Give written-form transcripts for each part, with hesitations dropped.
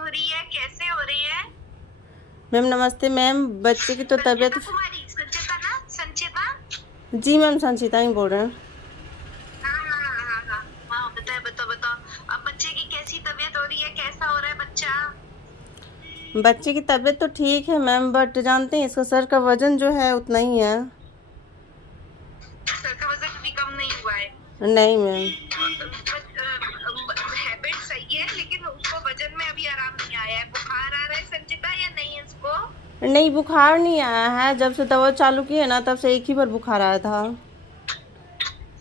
हो रही है, कैसे हो रही है? मैम नमस्ते मैम। बच्चे की तो तबीयत। संचिता कुमारी, संचिता ना, संचिता। जी मैम, संचिता ही बोल रहे हैं। हाँ हाँ हाँ हाँ हाँ हाँ, बताओ बताओ बताओ। अब बच्चे की कैसी तबीयत हो रही है, कैसा हो रहा है बच्चा? बच्चे की तबीयत तो ठीक है मैम, बट जानते हैं इसका सर का वजन जो है उतना ही है। सर का वजन भी कम नहीं हुआ है? नहीं मैम। हैबिट सही है, लेकिन उसको वजन में अभी आराम नहीं आया है। बुखार आ रहा है संचिता या नहीं इसको? नहीं, बुखार नहीं आया है। जब से दवा चालू की है ना, तब से एक ही बार बुखार आया था।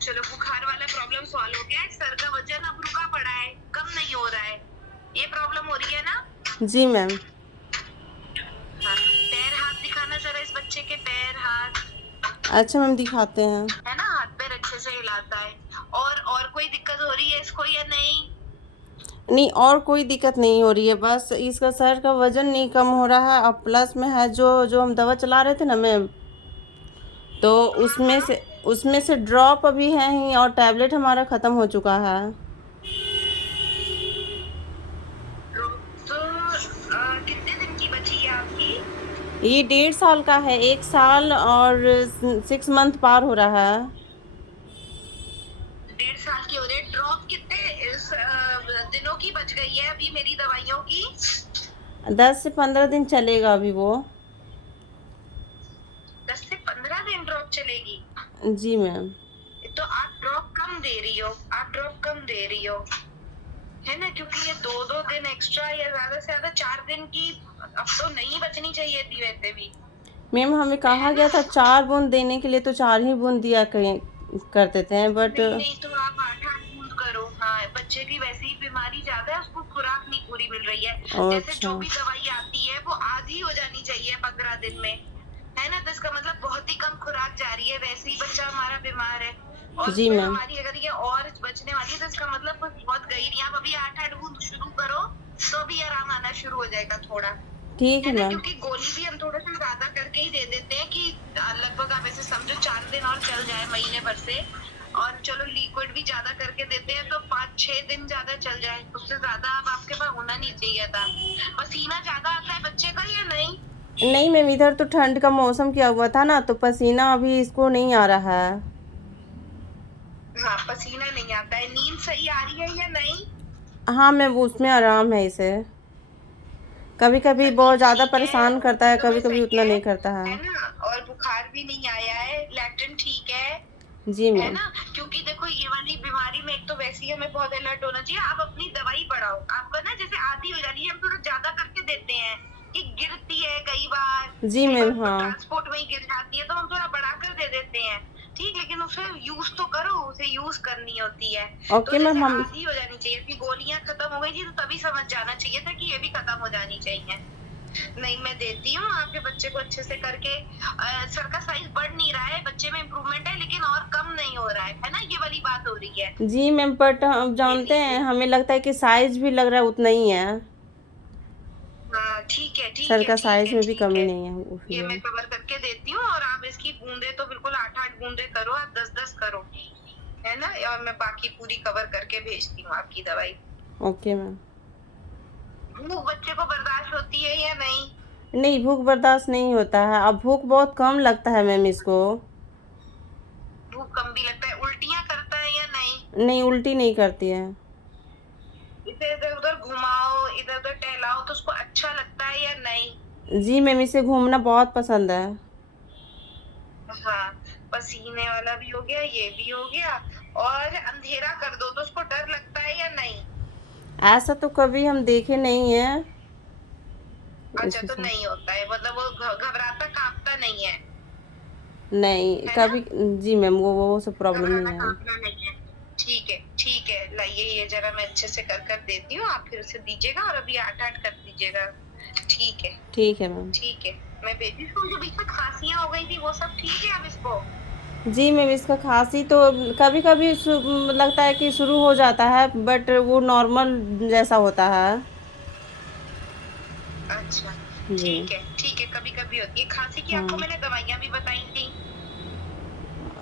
चलो, बुखार वाला प्रॉब्लम सॉल्व हो गया है। सर का वजन अब रुका पड़ा है, कम नहीं हो रहा है। ये प्रॉब्लम हो रही है ना? जी मैम। हाँ, पैर हाथ दिखाना जरा, इस बच्चे के पैर हाथ। अच्छा मैम, दिखाते हैं। है ना, हाथ पैर अच्छे से हिलाता है। और कोई दिक्कत हो रही है इसको या नहीं? नहीं, और कोई दिक्कत नहीं हो रही है, बस इसका सर का वजन नहीं कम हो रहा है। और प्लस में है जो जो हम दवा चला रहे थे ना मैम, तो हाँ उसमें हाँ। से उसमें से ड्रॉप अभी है ही, और टैबलेट हमारा ख़त्म हो चुका है। तो कितने दिन की बची है आपकी? ये 1.5 साल का है। 1 साल और 6 मंथ पार हो रहा है। 1.5 साल की हो रही है। ड्रॉप कितने दिनों की बच गई है अभी मेरी दवाइयों की? 10 से 15 दिन चलेगा अभी वो। 10 से 15 दिन ड्रॉप चलेगी? जी मैम। तो आप ड्रॉप कम दे रही हो, आप ड्रॉप कम दे रही हो, है ना? क्योंकि ये 2-2 दिन एक्स्ट्रा या ज्यादा से ज्यादा 4 दिन की अब तो नहीं बचनी चाहिए थी वैसे भी। मैम हमें कहा है ना? गया था 4 बूंद देने के लिए, तो 4 ही बूंद दिया करते थे, बट नहीं नहीं, तो आप 8-8 बूंद करो। हाँ, बच्चे की वैसे ही बीमारी ज्यादा है, उसको खुराक नहीं पूरी मिल रही है। जैसे अच्छा। जो भी दवाई आती है वो आधी हो जानी चाहिए 15 दिन में, है ना? तो इसका मतलब बहुत ही कम खुराक जा रही है, वैसे ही बच्चा हमारा बीमार है। और जी उसमें मैम। हमारी अगर ये और बचने वाली है, तो इसका मतलब कुछ बहुत गई नहीं। आप अभी 8-8 बूंद शुरू करो, तो भी आराम आना शुरू हो जाएगा थोड़ा, ठीक है है ना? मैम। क्योंकि गोली भी हम थोड़ा सा ज्यादा करके ही दे देते हैं कि लगभग आप ऐसे समझो 4 दिन और चल जाए महीने भर से। और चलो, लिक्विड भी ज्यादा करके देते हैं तो 5-6 दिन ज्यादा चल जाए, उससे ज्यादा अब आपके पास होना नहीं चाहिए था। पसीना ज्यादा आता है बच्चे का या नहीं? नहीं मैम, इधर तो ठंड का मौसम किया हुआ था ना, तो पसीना अभी इसको नहीं आ रहा है। हाँ, पसीना नहीं आता है। नींद सही आ रही है या नहीं? हाँ मैम, उसमें आराम है इसे। कभी कभी बहुत नींद ज़्यादा ठीक है, परेशान करता है, समय कभी कभी सही उतना नहीं करता है है। ना? और बुखार भी नहीं आया है, लैट्रिन ठीक जी है मैम। ना? क्योंकि देखो, ये वाली बीमारी में एक तो वैसे ही हमें बहुत अलर्ट होना चाहिए। आप अपनी दवाई बढ़ाओ। आपका ना जैसे आधी हो जानी है, हम थोड़ा ज्यादा करके देते हैं कि गिरती है कई बार, जी कई मैम। बार हाँ। ट्रांसपोर्ट में ही गिर जाती है, तो हम थोड़ा बढ़ाकर दे देते हैं। ठीक, लेकिन उसे यूज तो करो, उसे यूज करनी होती है। तो ओके जैसे मैम। हम आधी हो जानी चाहिए कि गोलियां खत्म हो गई थी, तो तभी समझ जाना चाहिए था कि ये भी खत्म हो जानी चाहिए। नहीं, मैं देती हूँ आपके बच्चे को अच्छे से करके। सर का साइज बढ़ नहीं रहा है, बच्चे में इम्प्रूवमेंट है, लेकिन और कम नहीं हो रहा है ना? ये वाली बात हो रही है। जी मैम, बट हम ये जानते हैं, लीजिए। हमें लगता है कि साइज भी लग रहा है उतना ही है। हाँ, ठीक है ठीक सर है का ठीक साइज है में भी ठीक कमी है। नहीं है ये मैं उसमें। कवर करके देती हूँ। और आप इसकी बूंदे तो बिल्कुल 8-8 बूंदे करो, आप 10-10 करो, है ना? और मैं बाकी पूरी कवर करके भेजती हूँ आपकी दवाई। Okay ma'am. भूख बच्चे को बर्दाश्त होती है या नहीं? नहीं, भूख बर्दाश्त नहीं होता है। अब भूख बहुत कम लगता है मैम इसको। भूख कम भी लगता है? उल्टियां करता है या नहीं? नहीं, उल्टी नहीं करती है। इसे इधर उधर घुमाओ, इधर उधर टहलाओ, तो उसको अच्छा लगता है या नहीं? जी मैम, इसे घूमना बहुत पसंद है। हाँ, पसीने वाला भी हो गया, ये भी हो गया। और अंधेरा कर दो तो उसको डर लगता है या नहीं? ऐसा तो कभी हम देखे नहीं है अच्छा, इसके तो साथ। नहीं होता है, मतलब वो घबराता कांपता नहीं है, नहीं है ना? कभी। जी मैम, वो सब प्रॉब्लम घबराना नहीं है। कांपना नहीं है। ठीक है ठीक है, लाइए ये जरा मैं अच्छे से कर कर देती हूँ, आप फिर उसे दीजिएगा और अभी 8-8 कर दीजिएगा। ठीक है ठीक है मैम। ठीक है। मैं भेजी इसको। जो बीच में खांसियां हो गई थी वो सब ठीक है अब इसको? जी मैम, इसका खांसी तो कभी कभी लगता है कि शुरू हो जाता है, बट वो नॉर्मल जैसा होता है। अच्छा, जी। ठीक है, कभी कभी होती है खांसी की। आपको हाँ। मैंने दवाइयां भी बताई थी,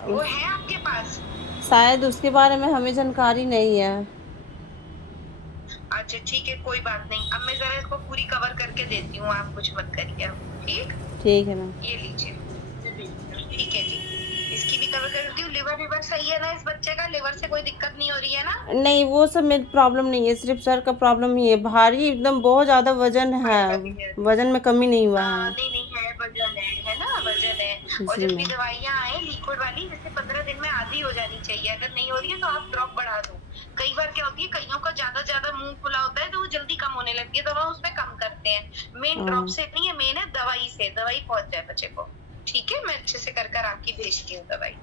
वो है आपके पास? शायद उसके बारे में हमें जानकारी नहीं है। अच्छा ठीक है, कोई बात नहीं। अब मैं जरा इसको पूरी कवर करके देती हूँ, आप कुछ मत करिए अब, ठीक। ठीक है मैम। ये लीजिए, ठीक है जी। इसकी भी कवर कर दी हूँ। लिवर विवर सही है ना इस बच्चे का? लिवर से कोई दिक्कत नहीं हो रही है ना? नहीं वो सब में प्रॉब्लम नहीं है, सिर्फ सर का प्रॉब्लम ही है, भारी एकदम बहुत ज़्यादा वजन है, अच्छा भी है। वजन में कमी नहीं हुआ है। नहीं नहीं है, वजन है ना, वजन है। और जी जब भी मैम। दवाइयाँ आए लिक्विड वाली, जैसे 15 दिन में आधी हो जानी चाहिए। अगर नहीं हो रही है तो आप ड्रॉप बढ़ा दो। कई बार क्या होती है, कईयों का ज्यादा ज्यादा मुंह खुला होता है तो वो जल्दी कम होने लगती है, दवा उसमें कम करते हैं। मेन ड्रॉप हाँ से नहीं है, मेन है दवाई से, दवाई पहुंच जाए बच्चे को। ठीक है, मैं अच्छे से कर कर आपकी भेजती हूँ दवाई।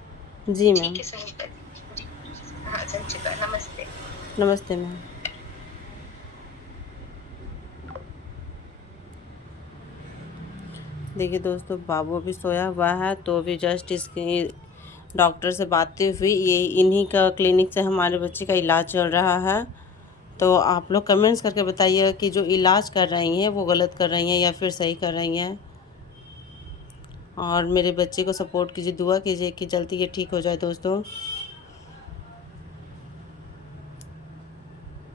जी ठीक मैम। है सुनीता जी। हाँ संचिता, नमस्ते। नमस्ते मैम। देखिए दोस्तों, बाबू अभी सोया हुआ है, तो अभी जस्ट इसकी डॉक्टर से बातें हुई, ये इन्हीं का क्लिनिक से हमारे बच्चे का इलाज चल रहा है। तो आप लोग कमेंट्स करके बताइए कि जो इलाज कर रही हैं वो गलत कर रही हैं या फिर सही कर रही हैं। और मेरे बच्चे को सपोर्ट कीजिए, दुआ कीजिए कि जल्दी ये ठीक हो जाए दोस्तों।